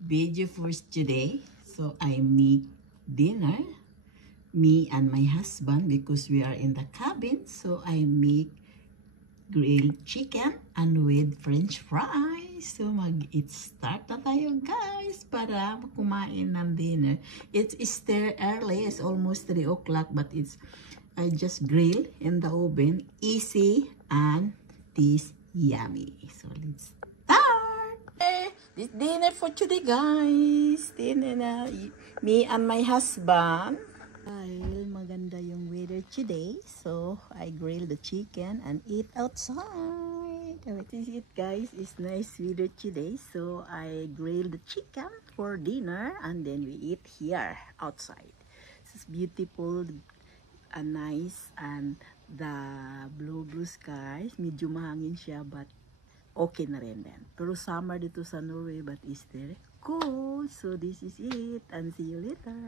video for today. So I make dinner, me and my husband, because we are in the cabin. So I make grilled chicken and with french fries. So mag-eat start na tayo guys para kumain ng dinner. It's still early, it's almost 3 o'clock, but I just grill in the oven, easy and this yummy. So let's start. This dinner for today guys. Dinner na me and my husband. Dahil maganda yung weather today, so I grill the chicken and eat outside. This is it guys, it's nice weather today, so I grill the chicken for dinner and then we eat here outside. It's beautiful and nice, and the blue skies, medyo mahangin siya but okay na rin din. Pero summer dito sa Norway but it's very cold. So this is it and see you later.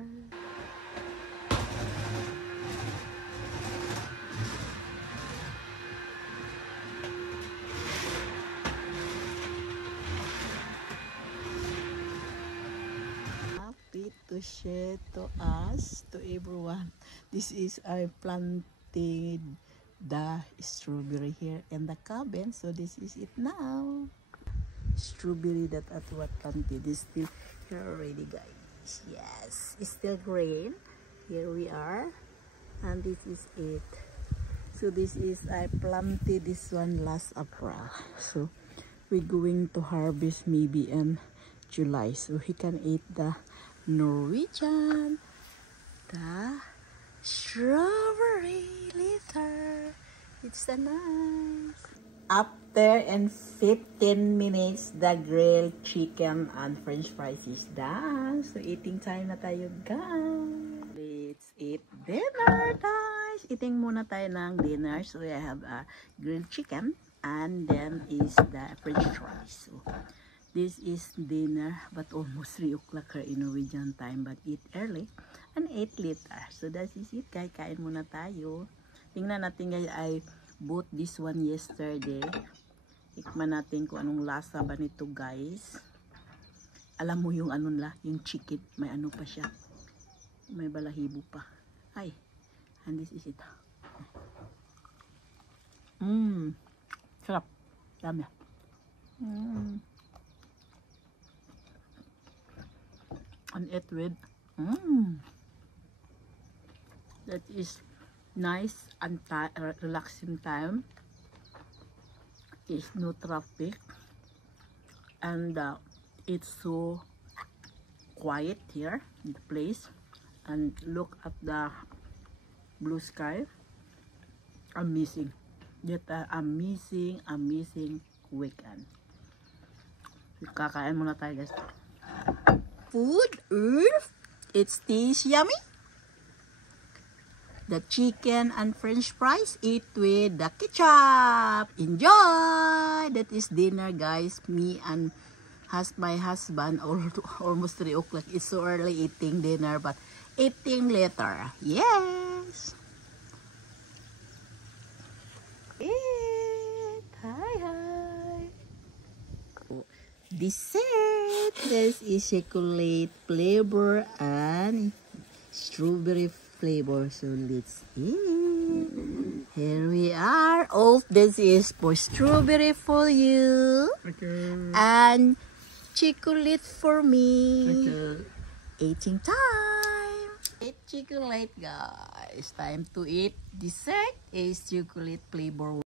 Happy to share to us, to everyone. This is I planted the strawberry here in the cabin, so this is it now. Strawberry that at what planted is still here already guys. Yes, it's still green. Here we are, and this is it. So this is I planted this one last April, so we're going to harvest maybe in July, so we can eat the Norwegian, the strawberry later. It's a nice. After 15 minutes, the grilled chicken and french fries is done. So eating time na tayo guys. Let's eat dinner guys. Eating muna tayo ng dinner. So I have a grilled chicken and then is the french fries. So this is dinner, but almost 3 o'clock in Norwegian time, but eat early and eat later. So that is it guys. Kain muna tayo. Tingnan natin guys, I bought this one yesterday. Tikman natin kung anong lasa ba nito guys. Alam mo yung ano la, yung chicken, may ano pa siya. May balahibo pa. Ay, and this is it. Sarap. Dami. And eat with that is nice and relaxing time. It's no traffic and it's so quiet here in the place, and look at the blue sky. Amazing. Yet amazing weekend. Kakain muna tayo guys. Food, it's tasty, yummy. The chicken and french fries, eat with the ketchup. Enjoy! That is dinner guys. Me and my husband, almost 3 o'clock. It's so early eating dinner, but eating later. Yes! Eat! Hi! Dessert! This is chocolate flavor and strawberry flavor. So let's eat. Here we are. Oh, this is for strawberry for you. Okay. And chocolate for me. Okay. Eating time. Eat chocolate guys. Time to eat. Dessert is chocolate flavor.